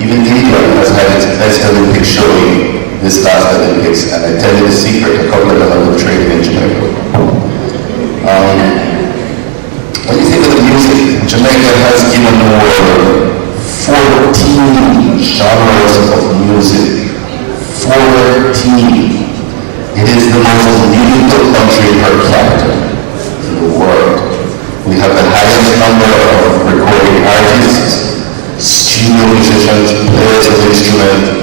Even India has had its best Olympic showing this last Olympics, and I tell you the secret, a couple of them are training in Jamaica. When you think of the music, Jamaica has given the world 14 genres of music. 14. It is the most musical country per capita in the world. We have the highest number of recording artists, studio musicians, players of instruments.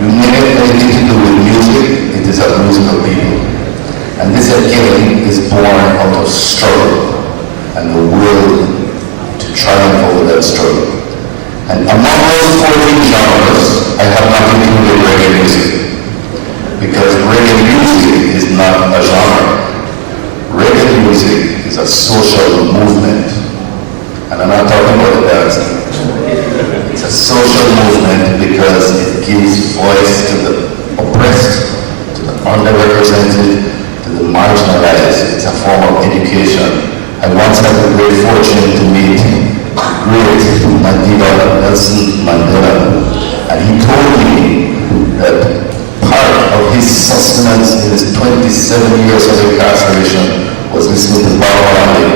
You name anything to do with music, it is a musical people. And this again is born out of struggle and the will to triumph over that struggle. And among those 14 genres, I have not included reggae music. Because reggae music is not a genre. Reggae music is a social movement. And I'm not talking about the dancing. It's a social movement because it gives voice to the oppressed, to the underrepresented, to the marginalized. It's a form of education. I once had the great fortune to meet great Mandela Nelson Mandela, and he told me that part of his sustenance in his 27 years of incarceration was listening to Bob Marley,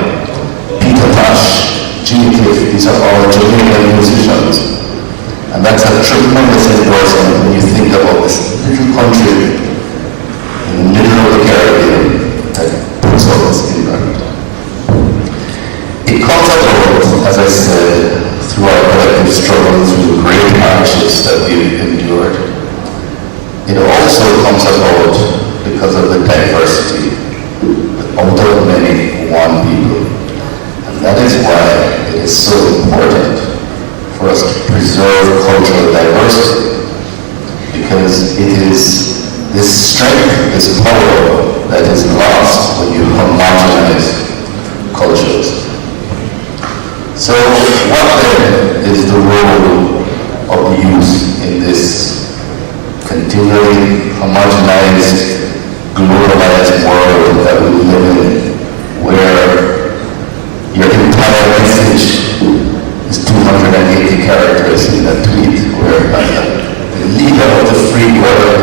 Peter Tosh, Jimmy Cliff. These are all Jamaican musicians. And that's a tremendous endorsement when you think about this little country in the middle of the Caribbean that puts all this impact. It comes about, as I said, through our collective struggle, through the great hardships that we've endured. It also comes about because of the diversity, out of many, one people. And that is why it is so important for us to preserve cultural diversity, because it is this strength, this power that is lost when you homogenize cultures. So what then is the role of the youth in this continually homogenized, globalized world that we live in, where your entire message is 280 characters in a tweet, where the leader of the free world,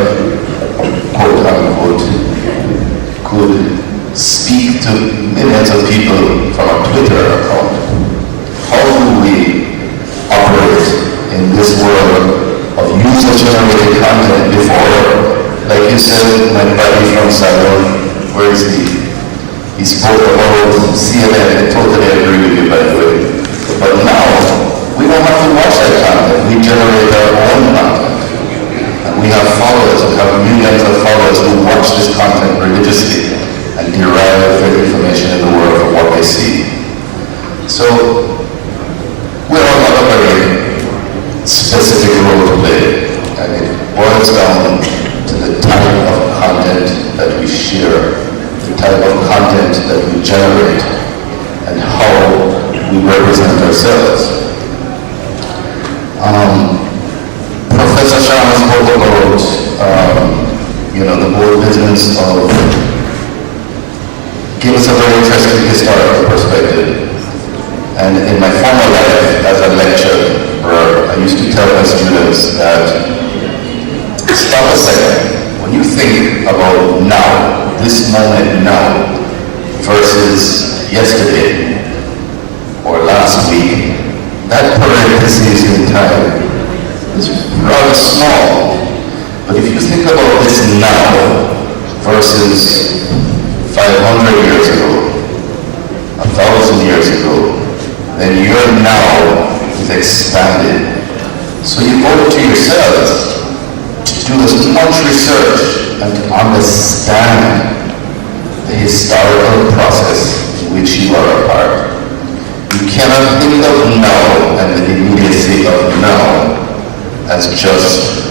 quote unquote, could speak to millions of people from a Twitter account. How do we operate in this world of user-generated content before, like you said, my buddy from Salon, where is he? He spoke about CNN. I totally agree with you, by the way. But now, we don't have to watch that content. We generate our own content. And we have followers, we have millions of followers who watch this content religiously and derive every information in the world from what they see. So, we're all not a very specific role to play, and it boils down to the type of content that we share, the type of content that we generate, and how we represent ourselves. Professor Sharma spoke about, the whole business of, give us a very interesting historical perspective. And in my former life as a lecturer, I used to tell my students that, stop a second, when you think about now, this moment now, versus yesterday or last week, that parenthesis in time is rather small. But if you think about this now versus 500 years ago, 1,000 years ago, then your now is expanded. So you owe it to yourselves to do as much research and to understand the historical process in which you are a part. You cannot think of now and the immediacy of now as just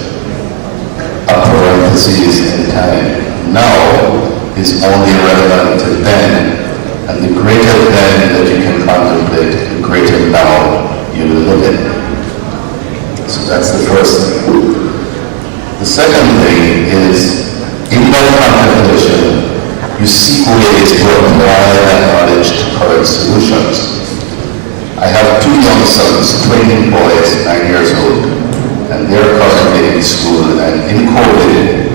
a parenthesis in time. Now is only relevant to then, and the greater then that you can contemplate, the greater now you will live in. So that's the first thing. The second thing is, in that contemplation, you seek ways to apply that knowledge to current solutions. I have two young sons, twin boys, 9 years old. school, and in COVID,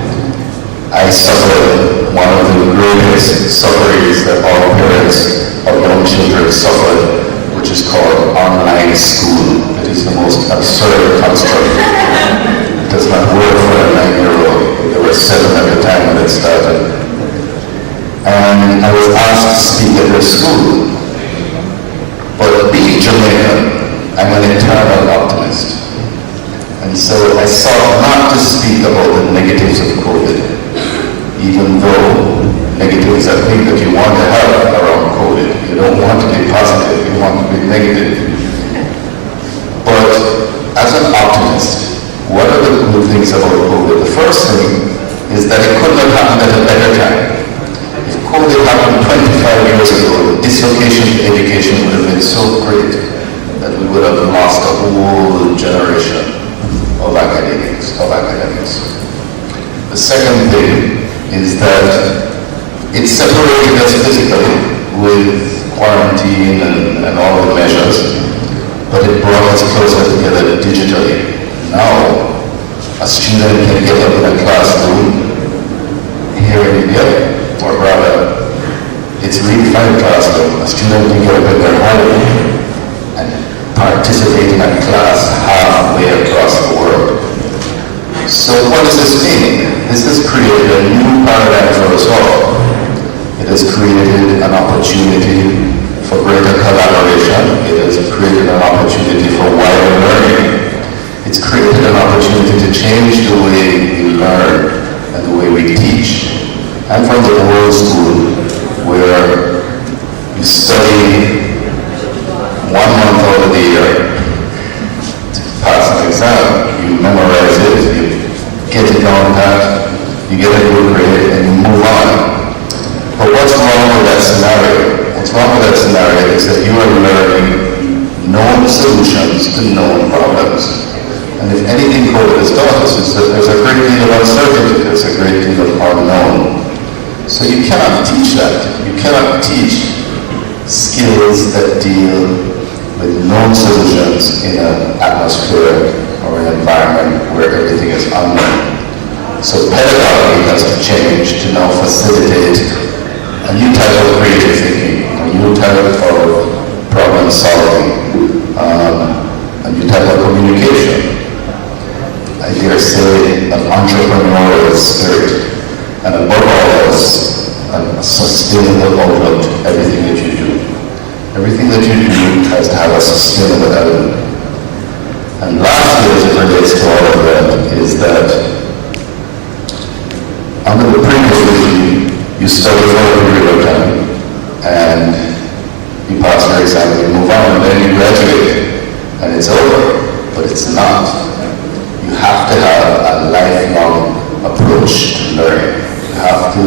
I suffered one of the greatest sufferings that all parents of young children suffered, which is called online school. It is the most absurd construct. It does not work for a 9-year-old. There were 7 at the time when it started. And I was asked to speak at their school. But being Jamaican, I'm an eternal optimist. And so I sought not to speak about the negatives of COVID, even though negatives are things that you want to have around COVID. You don't want to be positive, you want to be negative. But as an optimist, what are the good things about COVID? The first thing is that it couldn't have happened at a better time. If COVID happened 25 years ago, the dislocation to education would have been so great that we would have lost a whole generation of academics. The second thing is that it separated us physically with quarantine and all the measures, but it brought us closer together digitally. Now, a student can get up in a classroom here in India, or rather, it's really fine classroom. A student can get up in their home and participate in a class halfway across the world. So what does this mean? This has created a new paradigm for us all. It has created an opportunity for greater collaboration. It has created an opportunity for wider learning. It's created an opportunity to change the way we learn and the way we teach. I'm from the old school where you study 1 month out of the year to pass an exam. You memorize it, you get it down pat, you get a good grade, and you move on. But what's wrong with that scenario? What's wrong with that scenario is that you are learning known solutions to known problems. And if anything COVID has taught us is that there's a great deal of uncertainty, there's a great deal of unknown. So you cannot teach that. You cannot teach skills that deal with known solutions in an atmosphere or an environment where everything is unknown. So pedagogy has to change to now facilitate a new type of creative thinking, a new type of problem solving, a new type of communication. I dare say an entrepreneurial spirit, and above all else, a sustainable outlook to everything that you do. Everything that you do has to have a sustainable element. And lastly, as it relates to all of that, is that under the previous regime, you study for a period of time, and you pass your exam, and you move on, and then you graduate, and it's over. But it's not. You have to have a lifelong approach to learning. You have to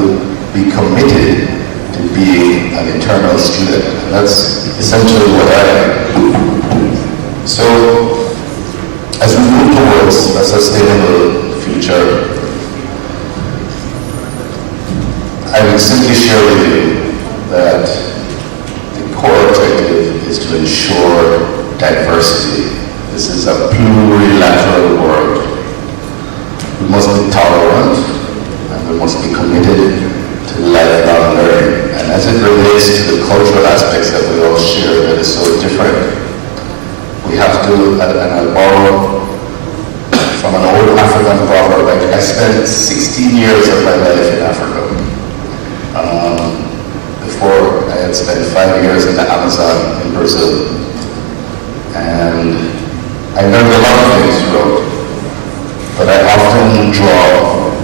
be committed to being an eternal student. And that's essentially what I am. So, as we move towards a sustainable future, I would simply share with you that the core objective is to ensure diversity. This is a plurilateral world. We must be tolerant, and we must be committed to lifelong learning. And as it relates to the cultural aspects that we all share that is so different, we have to, and I'll borrow from an old African proverb. I spent 16 years of my life in Africa. Before I had spent 5 years in the Amazon in Brazil. And I learned a lot of things throughout, but I often draw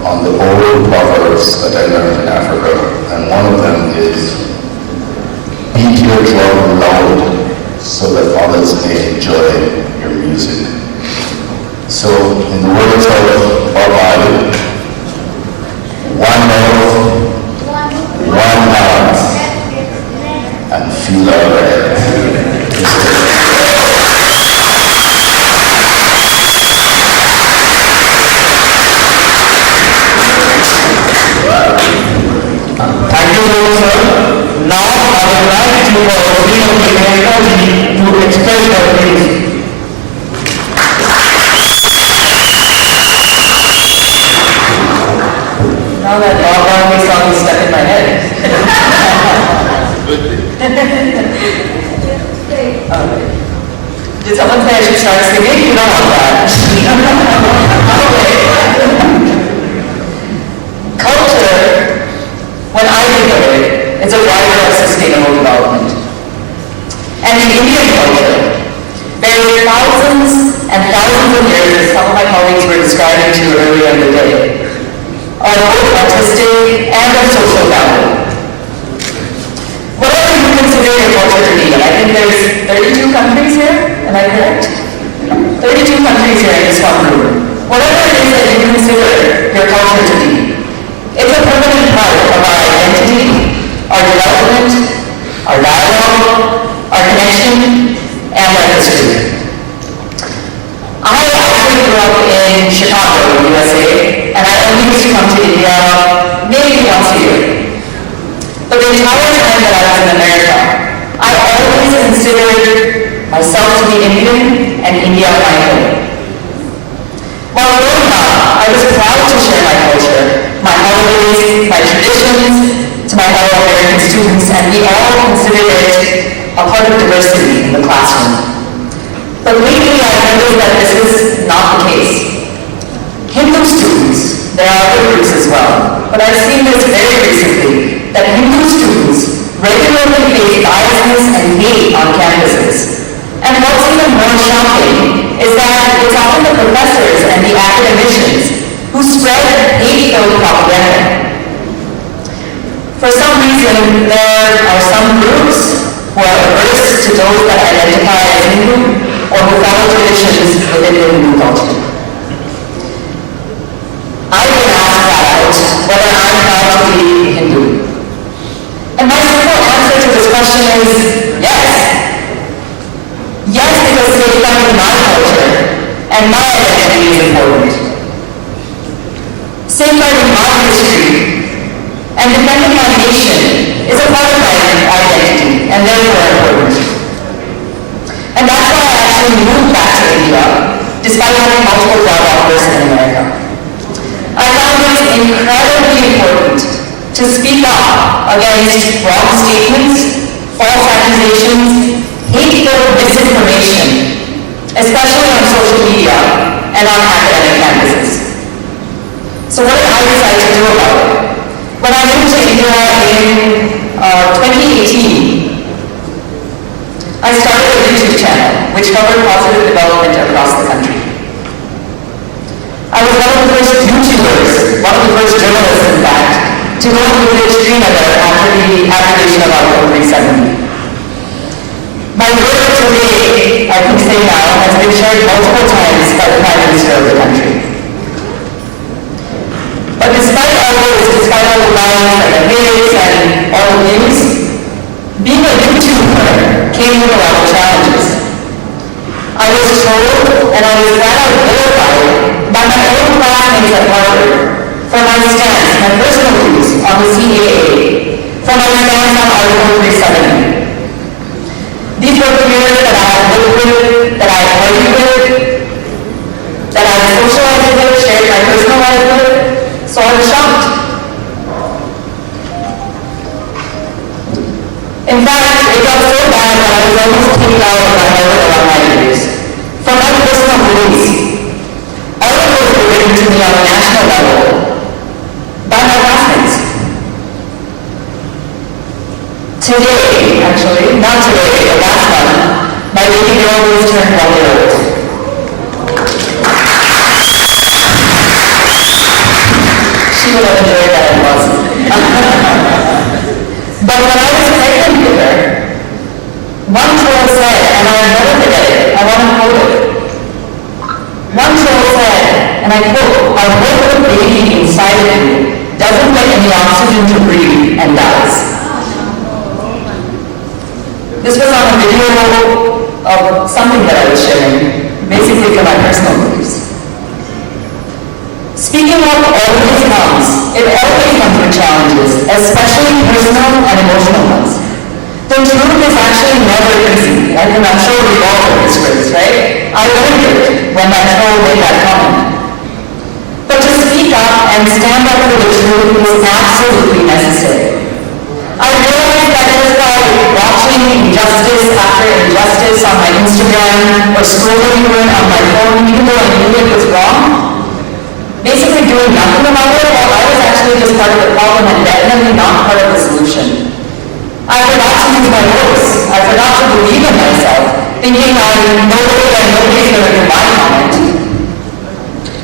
on the old proverbs that I learned in Africa, and one of them is, beat your drum loud so that others may enjoy your music. So, in the words of Bob Marley, one love, one heart, and feel alright. Thank you, sir. Now I would like to to express their views. Somehow that Bob Marley song is stuck in my head. Did someone say I should start singing? You don't want that. Culture, when I think of it, it's a driver of sustainable development. And in Indian culture, there are thousands and thousands of years, as some of my colleagues were describing to you earlier in the day, of both artistic and of social value. Whatever you consider your culture to be, and I think there's 32 countries here, am I correct? 32 countries here in this one room. Whatever it is that you consider your culture to be, it's a permanent part of our identity, our development, our dialogue, our connection, and our history. I actually grew up in Chicago, USA, and I only used to come to India maybe once a year. But the entire time that I was in America, I always considered myself to be Indian and India my home. While growing up, I was proud to share my culture, my holidays, my traditions to my fellow American students, and we all considered it a part of diversity in the classroom. But lately I've noticed that this is not the case. Hindu students, there are other groups as well, but I've seen this very recently, that Hindu students regularly face biases and hate on campuses. And what's even more shocking is that it's often the professors and the academicians who spread hate-filled propaganda. For some reason, there are some groups who are averse to those that identify as Hindu or who follow traditions within the Hindu culture. I've been asked flat out whether I'm proud to be Hindu. And my simple answer to this question is yes. Yes, because safeguarding my culture and my identity is important. Safeguarding my history and defending my nation is a part of my identity and therefore important. And that's why I actually moved back to India, despite having multiple job offers in America. I found it incredibly important to speak up against wrong statements, false accusations, hate-filled misinformation, especially on social media and on academic campuses. So what did I decide to do about it? When I moved to India in 2018, I started a YouTube channel which covered positive development across the country. I was one of the first YouTubers, one of the first journalists in fact, to go into the Srinagar after the application of Article 370. My work today, I can say now, has been shared multiple times by the Prime Minister of the country. But despite all this, despite all the lies and the hates and all the news, being a YouTuber came with a lot of challenges. I was told, and I was flat out verified by my own classmates at Harvard for my stance, my personal views on the CAA, for my stance on Article 370. These were peers that I had lived with, that I had argued with, that I had socialized with, shared my personal life with, so I was shocked. In fact, it got so bad that I was almost kicked out of my Harvard alumni years. For my personal beliefs, articles were written to me on a national level by my classmates. Today, actually, not today, but last month, my baby girl was turned 1 year old. She would have enjoyed that it was. But when I was pregnant with her, one troll said, and I'll never forget it, I want to quote it. One troll said, and I quote, "Our little baby inside of you doesn't get any oxygen to breathe and dies." This was on a video of something that I was sharing, basically for my personal beliefs. Speaking up always comes. It always comes with challenges, especially personal and emotional ones. The truth is actually never easy. I'm sure we've all heard this phrase, right? I learned it when that troll made that comment. But to speak up and stand up for the truth accountability is absolutely necessary. I realize that just by watching injustice after injustice on my Instagram or scrolling through it on my phone, even though I knew it was wrong, basically doing nothing about it while I was actually just part of the problem and definitely not part of the solution. I forgot to use my voice. I forgot to believe in myself, thinking I'm no way that nobody's going to do my comment.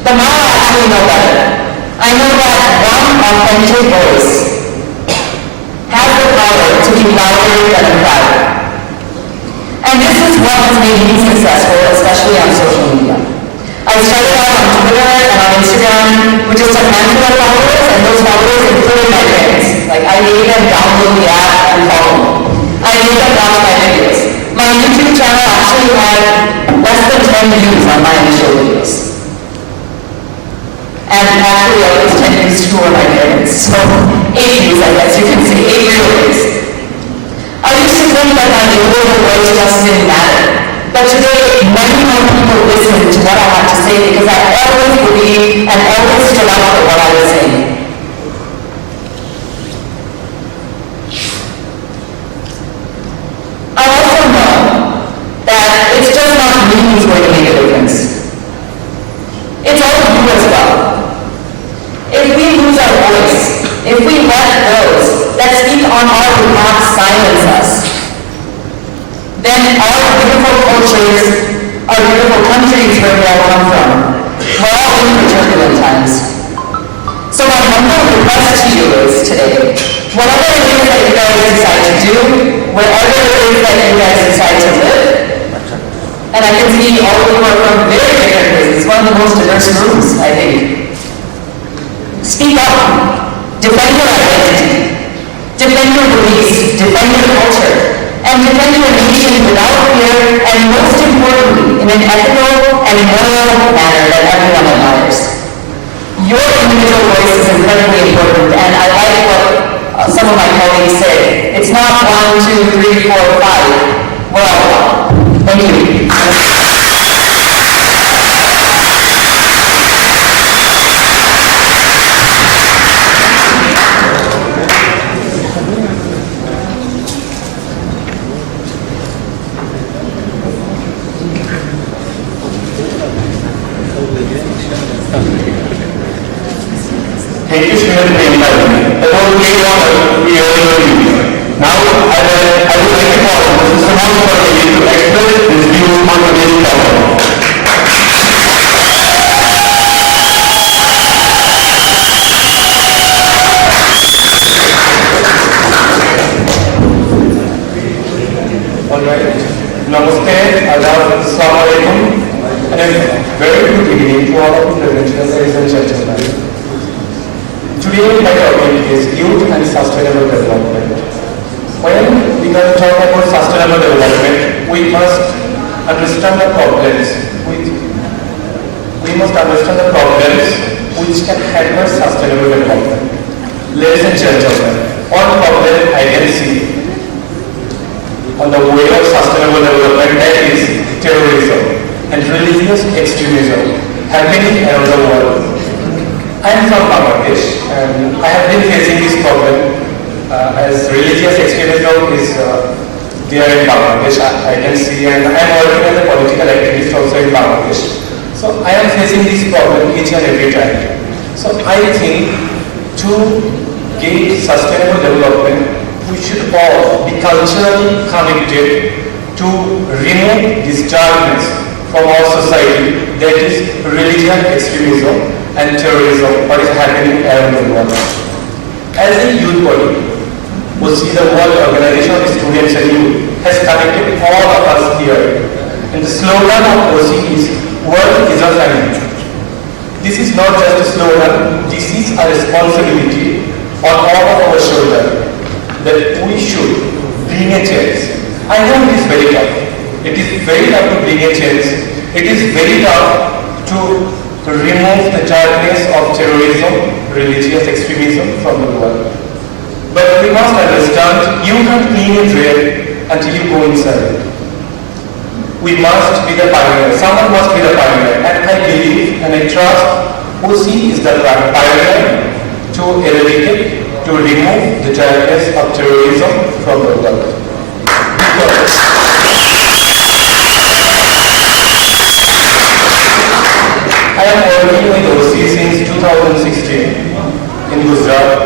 But now I actually know better. I know that one authentic voice has the power to be louder than a crowd. And this is what has made me successful, especially on social media. I started out on Twitter and on Instagram with just a handful of followers, and those followers included my parents. Like, I made them download the app and follow me. I made them watch my videos. My YouTube channel actually had less than 10 views on my initial videos. And actually, I was 10 views to my parents. So, 8 views, I guess you can say, 8 real views. I used to think that my individual voice just didn't matter. But today, many more people listen to what I have to say because I always believed and always stood up for what I was saying. I also know that it's just not me who's going to make a difference. It's all of you as well. If we lose our voice, if we let those that speak on our behalf silence us, then our beautiful cultures, our beautiful countries where we all come from, we're all in for turbulent times. So my humble request to you is today, whatever it is that you guys decide to do, wherever it is that you guys decide to live, and I can see all of you are from very different places, it's one of the most diverse rooms, I think. Speak up, defend your identity, defend your beliefs, defend your culture, and defend your nation without fear, and most importantly, in an ethical and moral manner that everyone admires. Your individual voice is incredibly important, and I like what some of my colleagues say. It's not 1, 2, 3, 4, 5. We're all one. Thank you. Thank you, Srimati Premlal. That was a great honor we heard your views. Now, I would like to call Mr. Saman Parvati to express his views on today's topic. Alright. Namaste, Adab, Assalamu Alaikum, and a very good evening to all of you present here, ladies and gentlemen. Today, my topic is youth and sustainable development. When we are talking about sustainable development, we must understand the problems. We must understand the problems which can help us sustainable development. Ladies and gentlemen, one problem I can see on the way of sustainable development, that is terrorism and religious extremism happening around the world. I am from Bangladesh and I have been facing this problem as religious extremism is there in Bangladesh. I can see, and I am working as a political activist also in Bangladesh. So I am facing this problem each and every time. So I think to gain sustainable development, we should all be culturally connected to remove this darkness from our society, that is religious extremism and terrorism, what is happening around the world. As a youth body, Wosy, the World Organization of Students and Youth, has connected all of us here. And the slogan of Wosy is, "World is a family." This is not just a slogan, this is a responsibility on all of our shoulders, that we should bring a change. I know it is very tough. It is very tough to bring a change. It is very tough to remove the darkness of terrorism, religious extremism from the world. But we must understand, you can't clean a drain until you go inside. We must be the pioneer. Someone must be the pioneer. And I believe and I trust Wosy is the pioneer to eradicate, to remove the darkness of terrorism from the world. Because I am working with Wosy since 2016 in Gujarat,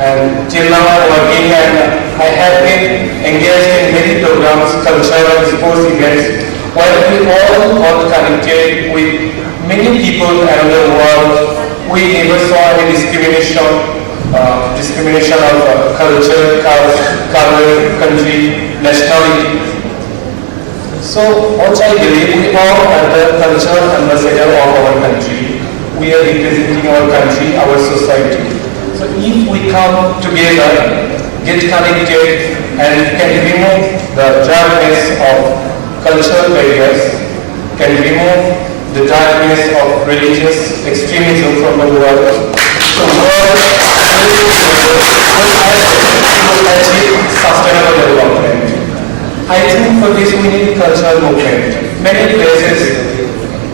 and till now I am working, and I have been engaged in many programs, cultural and sports events, while we all got connected with many people around the world. We never saw any discrimination of culture, caste, color, country, nationality. So what I believe, we all are the cultural ambassador of our country. We are representing our country, our society. So if we come together, get connected, and can remove the darkness of cultural barriers, can remove the darkness of religious extremism from the world, the world will achieve sustainable development. I think for this we need cultural movement. Many places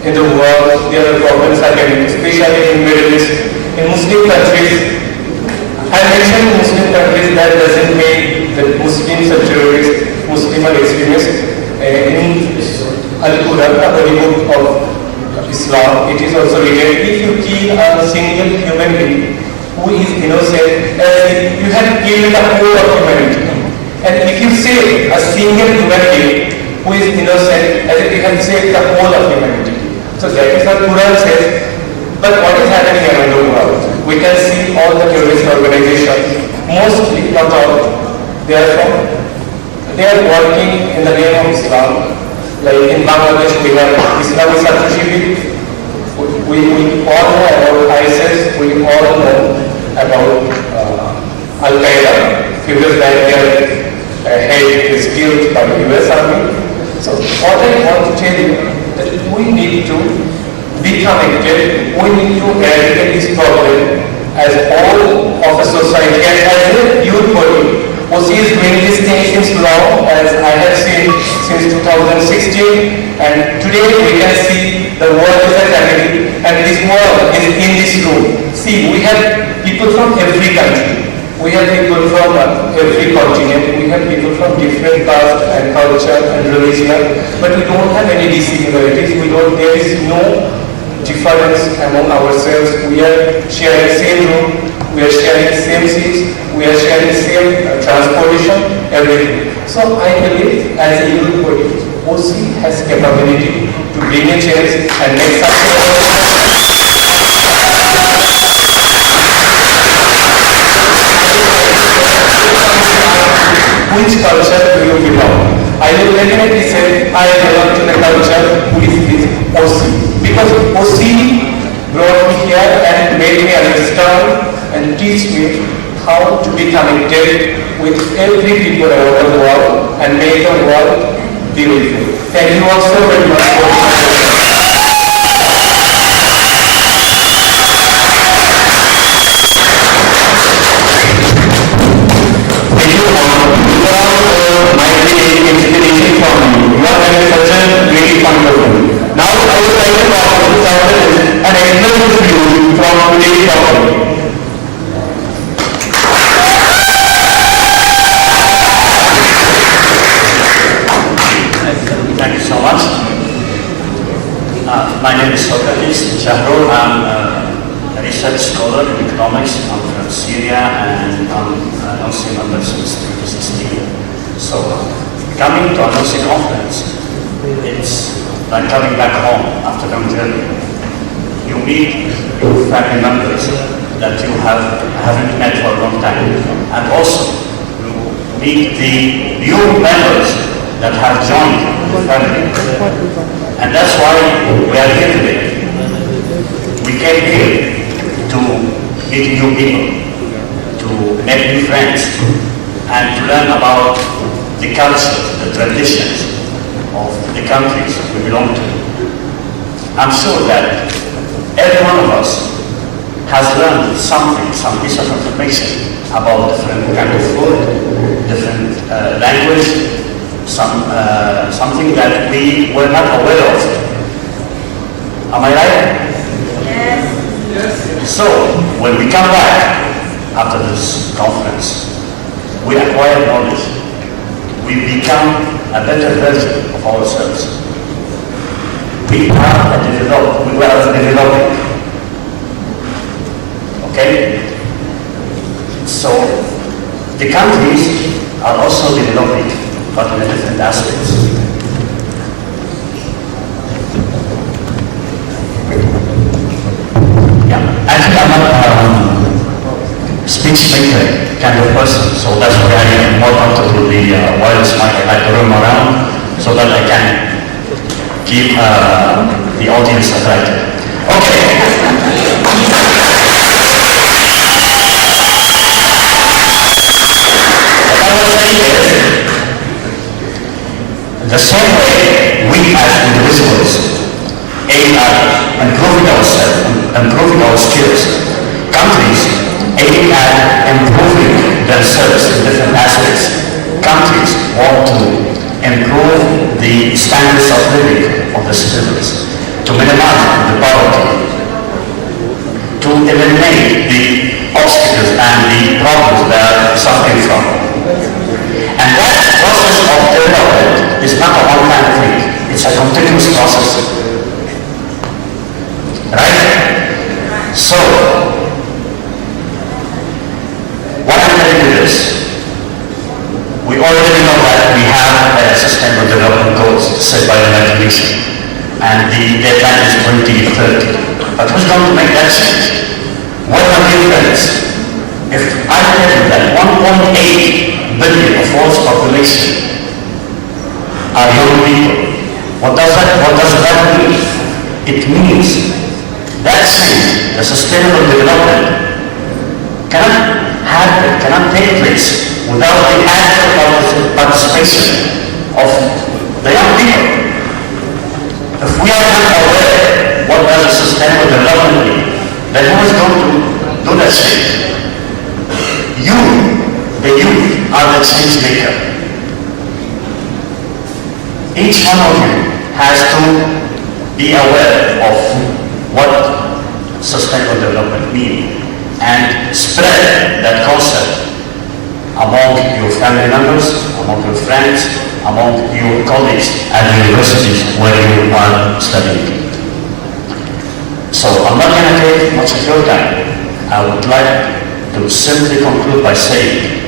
in the world there are problems happening, especially in Middle East, in Muslim countries. I mentioned Muslim countries, that doesn't mean that Muslims are terrorists, Muslims are extremists. In Al-Quran, the holy book of Islam, it is also written, if you kill a single human being who is innocent, you have killed the whole of humanity. And if you say a single human being who is innocent, as if you have saved the whole of humanity. So that is what Quran says. But what is happening around the world? We can see all the terrorist organizations, mostly, not all, they are working in the name of Islam. Like in Bangladesh, we have Islamic Centreship. We all know about ISIS, we all know about Al-Qaeda. Few years back, their head is killed by the US Army. So what I want to tell you, that we need to be connected, we need to eradicate this problem as all of a society and as a youth body. Wosy is doing this thing since long, as I have seen since 2016, and today we can see the world is a family, and this world is in this room. See, we have people from every country. We have people from every continent, we have people from different caste and culture and religion, but we don't have any dissimilarities. There is no difference among ourselves. We are sharing same room, we are sharing same seats, we are sharing same transportation, everything. So I believe as a youth body, Wosy has capability to bring a change and make something. Which culture do you belong? I will definitely say I belong to the culture which is Wosy. Because Wosy brought me here and made me understand and teach me how to be connected with every people around the world and make the world beautiful. Thank you all so very much for listening. My name is Khajuraho. I'm a research scholar in economics. I'm from Syria and I'm also a member since 2016. So coming to a Wosy conference, it's like coming back home after a long journey. You meet your family members that you haven't met for a long time, and also you meet the new members that have joined the family. And that's why we are here today. We came here to meet new people, to make new friends, and to learn about the culture, the traditions of the countries we belong to. I'm sure that every one of us has learned something, some piece of information about different kind of food, different language, something that we were not aware of. Am I right? Yes. So, when we come back after this conference, we acquire knowledge. We become a better version of ourselves. We are developing. Okay? So, the countries are also developing, but in different aspects. Yeah, actually I'm not a speech maker kind of person, so that's why I am more comfortable with the wireless mic. I like to roam around so that I can keep the audience attracted. Okay. What I was saying is, the same way we as individuals aim at improving ourselves, improving our skills, countries aim at improving themselves in different aspects. Countries want to improve the standards of living of the citizens, to minimize the poverty, to eliminate the obstacles and the problems they are suffering from. And that process of development is not a one-time thing. It's a continuous process. Right? So, what I'm telling you is, we already know that we have sustainable development goals set by the United Nations, and the deadline is 2030. But who's going to make that change? What are the difference? If I tell you that 1.8 billion of world's population are young people, what does that mean? It means that change, the sustainable development, cannot take place without the active participation of the young people. If we are not aware what does a sustainable development mean, then who is going to do that change? You, the youth, are the change maker. Each one of you has to be aware of what sustainable development means and spread that concept among your family members, among your friends, among your colleagues at the universities where you are studying. So I'm not going to take much of your time. I would like to simply conclude by saying,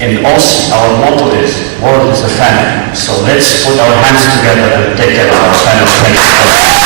in Wosy, our motto is, world is a family. So let's put our hands together and take care of our family. Thank you.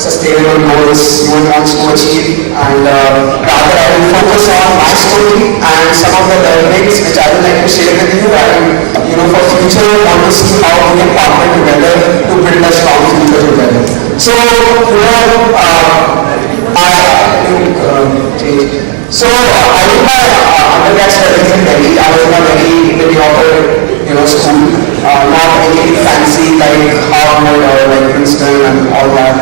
sustainable goals you want to achieve, and rather I will focus on my story and some of the learnings which I would like to share with you, and for future we want to see how we can partner together to build a strong future together. So I did my undergrad studies in Delhi. I was in a very mediocre school, not anything fancy like Harvard or like Princeton and all that.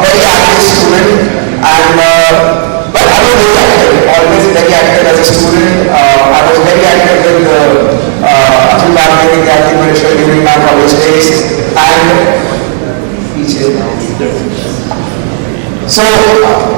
Very active student, and but I was very active, always very active as a student. I was very active with Khajuraho during my college days, and so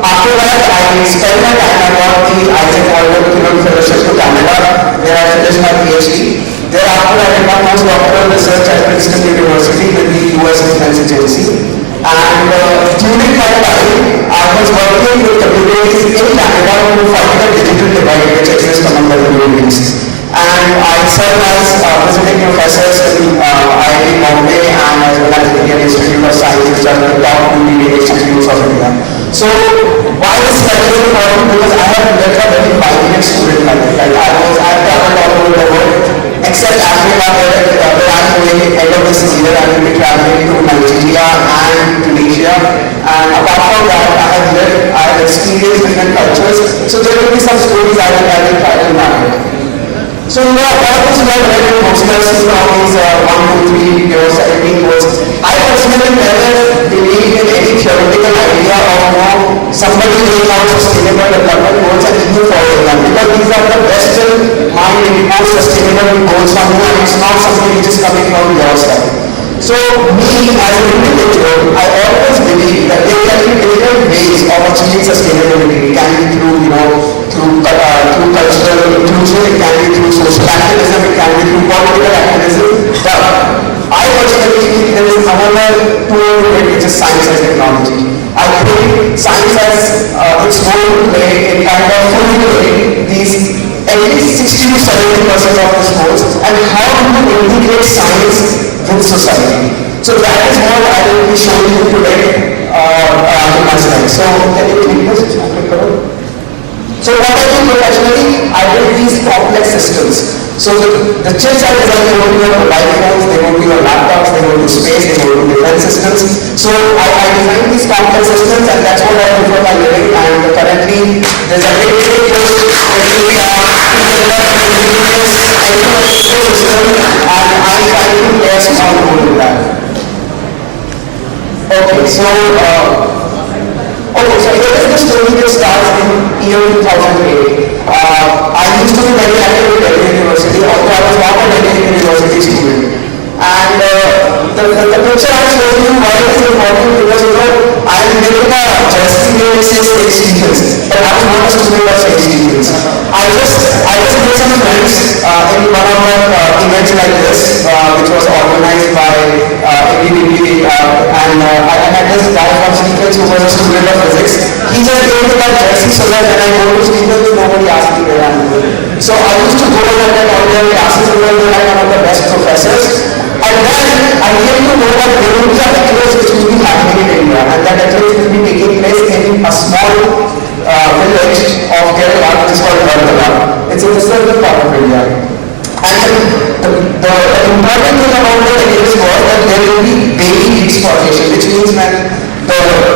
after that, I spent my time. I got the Isaac Walton Fellowship to Canada, where I finished my PhD. Thereafter, I did my postdoctoral research at Princeton University with the US Defense Agency. And during that time, I was working with communities in Canada to fight the digital divide which exists among the communities. And I served as visiting professors in IIT Bombay and as well as the Indian Institute of Science, which are the top 2 leading institutes of India. So why is study important? Because I have lived a very vibrant student life. Like I've traveled all over the world, except Africa, where I'm going end of this year. I will be traveling to Nigeria and Tunisia. And apart from that, I have experienced different cultures. So there will be some stories I will try to narrate. So all these very posters, all these 1, 2, 3, 17 quotes. I personally never believe in any theoretical idea of somebody laying out sustainable development goals and you follow them, because these are the Western mind imposed sustainable goals from you, and it's not something which is coming from your side. So me as an individual, I always believe that there can be different ways of achieving sustainability. It can be through through cultural inclusion, it can be through social activism, it can be through political activism. But I personally think there is another tool to it, which is science and technology. I think science has its role to play in kind of fulfilling these at least 60 to 70% of the goals, and how do you integrate science with society. So that is what I will be showing you today in my slides. So can you read this? So what I do professionally, I build these complex systems. So the chips are designed, they go to your mobile phones, they go to your laptops, they go to space, they go to defense systems. So I design these complex systems, and that's what I do for my living. And currently there's a big course and I'm trying to test on all of that. Okay, so here is the story that starts in year 2008. I used to be very active with Delhi University, although I was not a Delhi University student. And the picture I showed you, why it is important, because I am living a jersey where it says St. Stephen's, but I was not a student of St. Stephen's. I just made some friends in one of the events like this, which was organized by ABBP, and I met this guy from Stevens who was a student of physics. He just gave me that jersey so that when I go to Stevens, nobody asked me where I'm going. So I used to go over there all their classes, and they were like one of the best professors. And then I came to know that there will be a eclipse which will be happening in India, and that eclipse will be taking place